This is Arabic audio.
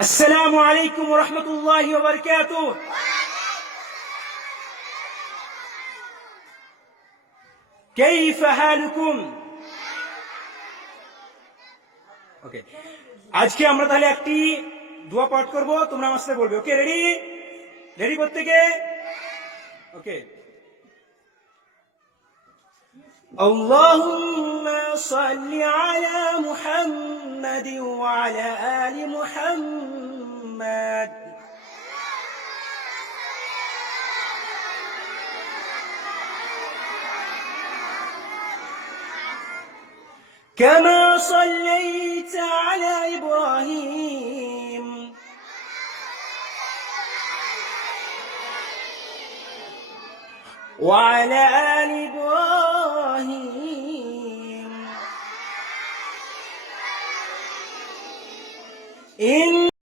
السلام عليكم ورحمة الله وبركاته. كيف حالكم؟ ওকে, আজকে আমরা তাহলে একটি দোয়া পাঠ করব, তোমরা আমার সাথে বলবে। ওকে, রেডি? রেডি প্রত্যেকে? ওকে। اللهم صل على محمد وعلى آل محمد كما صليت على إبراهيم وعلى آل إبراهيم